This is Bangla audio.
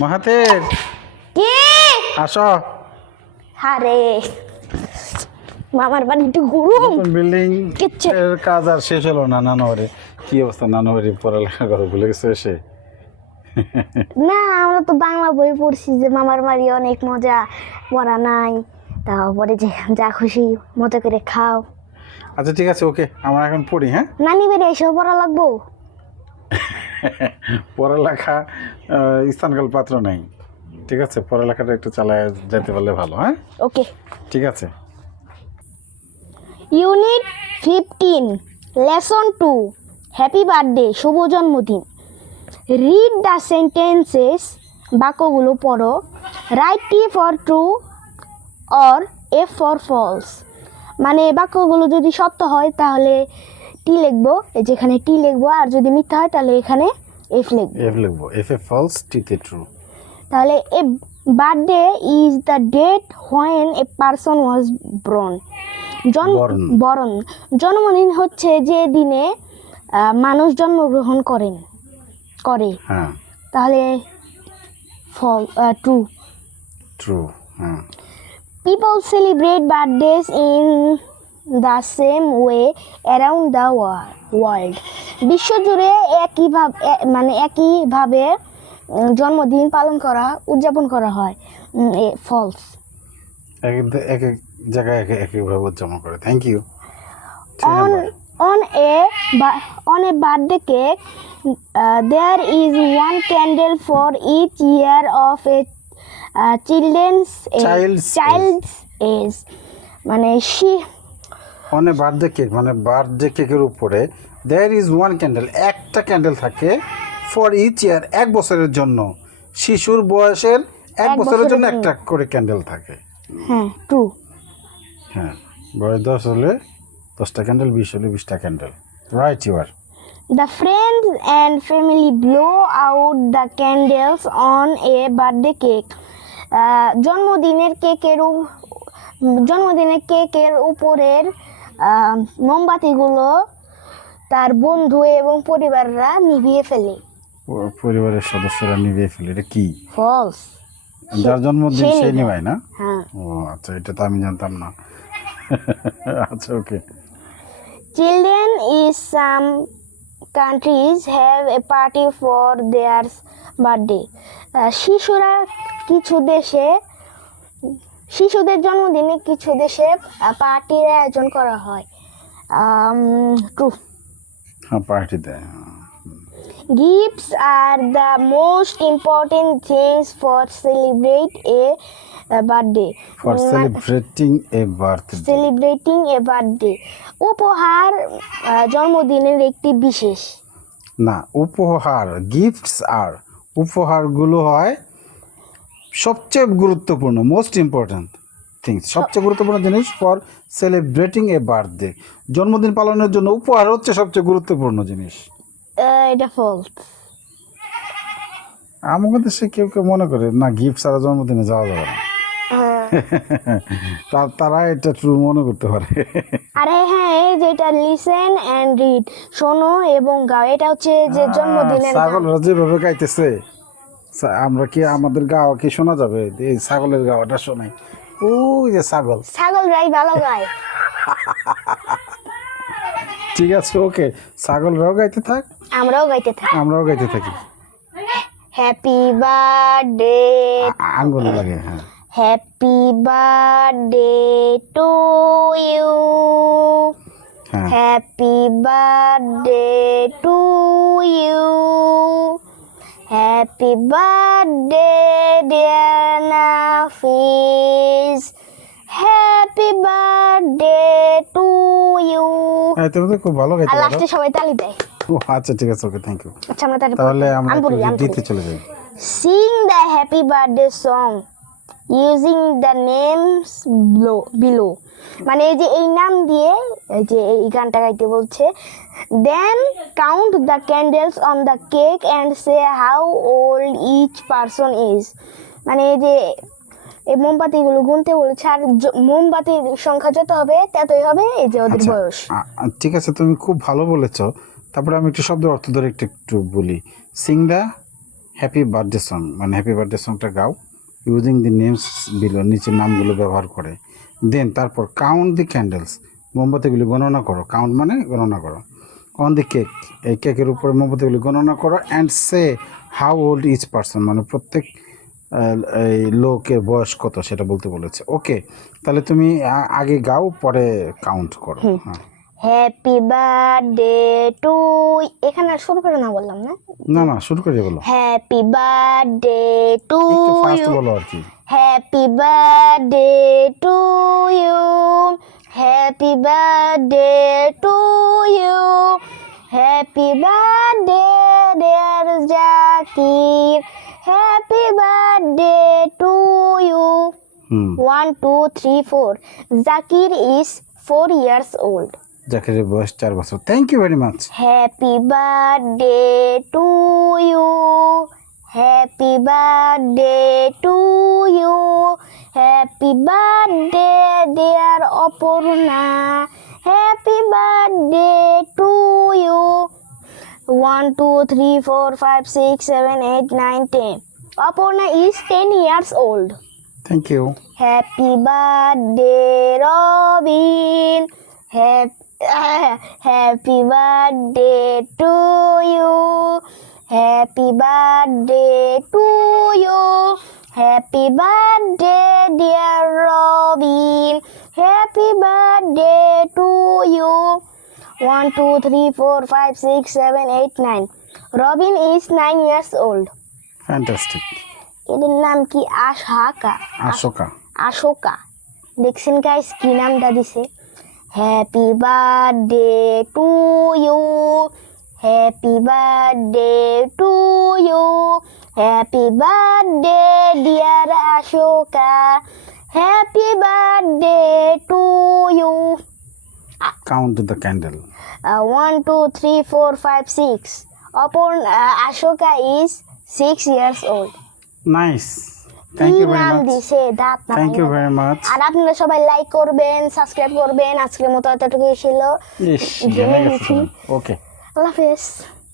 মাহাতের কে? আসো। আরে মামার বাড়ি একটু গরম বিল্ডিং এর কাজ আর শেষ হলো না নানোয়ারে কি অবস্থা নানোয়ারি পড়ালেখা করো ভুলে গেছে এসে? না আমরা তো বাংলা বই পড়ছি যে মামার বাড়ি অনেক মজা পড়া নাই। তারপরে যে যা খুশি মজা করে খাও। আচ্ছা ঠিক আছে ওকে আমরা এখন পড়ি হ্যাঁ? নানি বেড়ে এসেও পড়া লাগবো। পড়ালেখা স্থানকাল পাত্র নাই। ঠিক আছে? পড়ালেখাটা একটু চালায় যেতে পারলে ভালো হ্যাঁ? ওকে। ঠিক আছে। Unit fifteen lesson two happy birthday শুভ জন্মদিন। রিড দ্য সেন্টেন্সেস বাক্যগুলো পড়ো। Write T for true or F for false মানে বাক্যগুলো যদি সত্য হয় তাহলে টি লিখব এই যেখানে টি লিখব আর যদি মিথ্যা হয় তাহলে এখানে এফ লিখব। এফ লিখব। এফ এ ফলস টিতে ট্রু তাহলে a birthday is the date when a person was born. জন্ম. বরণ। জন্মদিন হচ্ছে যে দিনে মানুষ জন্মগ্রহণ করেন করে। হ্যাঁ। তাহলে ফল ট্রু ট্রু হ্যাঁ। People celebrate birthdays in the same way around the world বিশ্বজুড়ে একইভাবে এ- মানে একইভাবে জন্মদিন পালন করা উদযাপন করা হয়। ফলস এক এক- জায়গায় এক এক একভাবে উদযাপন করে। Thank you on on a ba- on a birthday cake uh, there is one candle for each year of a uh, children's age, মানে মানে বার্থডে কেক মানে বার্থডে কেকের উপরে দেয়ার ইজ ওয়ান ক্যান্ডেল একটা ক্যান্ডেল থাকে ফর ইচ ইয়ার এক বছরের জন্য। শিশুর বয়সের এক বছরের জন্য একটা করে ক্যান্ডেল থাকে। হ্যাঁ ট্রু হ্যাঁ বয়স দশ হলে দশটা ক্যান্ডেল বিশ হলে বিশটা candle right your The friends and family blow out the candles on a birthday cake. জন্মদিনের কেকের জন্মদিনের কেকের উপরের মোমবাতিগুলো তার বন্ধু এবং পরিবাররা নিভিয়ে ফেলে। পরিবারের সদস্যরা নিভিয়ে ফেলে। এটা কি? ফলস যার জন্মদিন সে নিভায়। না? হ্যাঁ। ও আচ্ছা এটা তো আমি জানতাম না। আচ্ছা ওকে। In some countries have a party for their birthday. আহ, শিশুরা কিছু দেশে শিশুদের জন্মদিনে কিছু দেশে পার্টির আয়োজন করা হয়। ট্রু হ্যাঁ পার্টি দেয় gifts R the most important things for celebrate a birthday for celebrating a birthday celebrating a birthday উপহার জন্মদিনের একটি বিশেষ। না উপহার গিফটস আর উপহারগুলো হয় সবচেয়ে গুরুত্বপূর্ণ মোস্ট ইম্পর্ট্যান্ট থিংস সবচেয়ে গুরুত্বপূর্ণ জিনিস ফর সেলিব্রেটিং এ বার্থডে জন্মদিন পালনের জন্য উপহার হচ্ছে সবচেয়ে গুরুত্বপূর্ণ জিনিস। এটা ফলস আমাদের দেশে কেউ কেউ মনে করে না গিফট ছাড়া জন্মদিনে যাওয়া যাবে না। তা- তারা এটা ট্রু মনে করতে পারে। আরে হ্যাঁ এই যে এটা লিসেন অ্যান্ড রিড শোনো এবং গাও এটা হচ্ছে যে জন্মদিনের। ছাগলরা যেভাবে গাইতেছে। আমরা কি আমাদের গাওয়া কি শোনা যাবে? এই ছাগলের গাওয়াটা শোনাই। ওই যে ছাগল। ছাগল রাই ভালো গায় ঠিক আছে ওকে। ছাগল ছাগলরাও গাইতে থাক। আমরাও গাইতে থাকি। আমরাও গাইতে থাকি। হ্যাপি বার্থডে আঙ্গুল লাগে হ্যাঁ। হ্যাপি বার্থডে টু ইউ হ্যাঁ। Happy birthday to you happy birthday dear Nafis happy birthday to you হ্যাঁ তুমি তো খুব ভালো গাইতে পারো। লাস্টে সবাই তালি দেয়। ও আচ্ছা ঠিক আছে ওকে থ্যাংক ইউ আচ্ছা আমরা তাহলে তাহলে আমরা। ডিতে চলে যাই। Sing the happy birthday song using the names below. মানে এই যে এই নাম দিয়ে এই যে এই গানটা গাইতে বলছে then count the candles on the cake and say how old each person is মানে এই যে এই মোমবাতিগুলো গুনতে বলেছে আর মোমবাতির সংখ্যা যত হবে ততই হবে এই যে ওদের আচ্ছা, বয়স। ঠিক আছে তুমি খুব ভালো বলেছ। তারপরে আমি একটু শব্দের অর্থ ধরে একটু একটু বলি। Sing the happy birthday song মানে হ্যাপি বার্থডে সংটা গাও। ইউজিং দি নেমস বিলো নিচে নামগুলো ব্যবহার করে। দেন তারপর কাউন্ট দি ক্যান্ডেলস মোমবাতিগুলি গণনা করো। কাউন্ট মানে গণনা করো। অন দি কেক এই কেকের উপরে মোমবাতিগুলি গণনা করো and say how old each person মানে প্রত্যেক এই লোকের বয়স কত সেটা বলতে বলেছে। ওকে তাহলে তুমি আগে গাও পরে কাউন্ট করো। হ্যাঁ। হ্যাপি বার্থডে টু এখানে শুরু করে না বললাম না? না না শুরু করে বলো। হ্যাপি বার্থডে টু ফাস্ট বলো আর কি। happy birthday to you happy birthday to you happy birthday dear Zakir happy birthday to you hmm one two three four Zakir is four years old জাকিরের বয়স চার বছর thank you very much happy birthday to you Happy birthday to you. Happy birthday, dear Opurna. Happy birthday to you. 1, 2, 3, 4, 5, 6, 7, 8, 9, 10. Opurna is 10 years old. Thank you. Happy birthday, Robin. Happy, happy birthday to you. Happy birthday to you. Happy birthday, dear Robin. Happy birthday to you. One, two, three, four, five, six, seven, eight, nine. Robin is nine years old. Fantastic এদের নাম কি আশাকা আশোকা আশোকা দেখছেন গাইস কি নামটা দিছে happy birthday to you happy birthday to you happy birthday dear Ashoka happy birthday to you count the candle one two three four five six অপর Ashoka is six years old nice thank you very much দিছে? দাঁত থ্যাংক ইউ ভেরি মাচ আর আপনারা সবাই লাইক করবেন সাবস্ক্রাইব করবেন। আজকের মতো এতটুকুই ছিল। ওকে আল্লাহ হাফেজ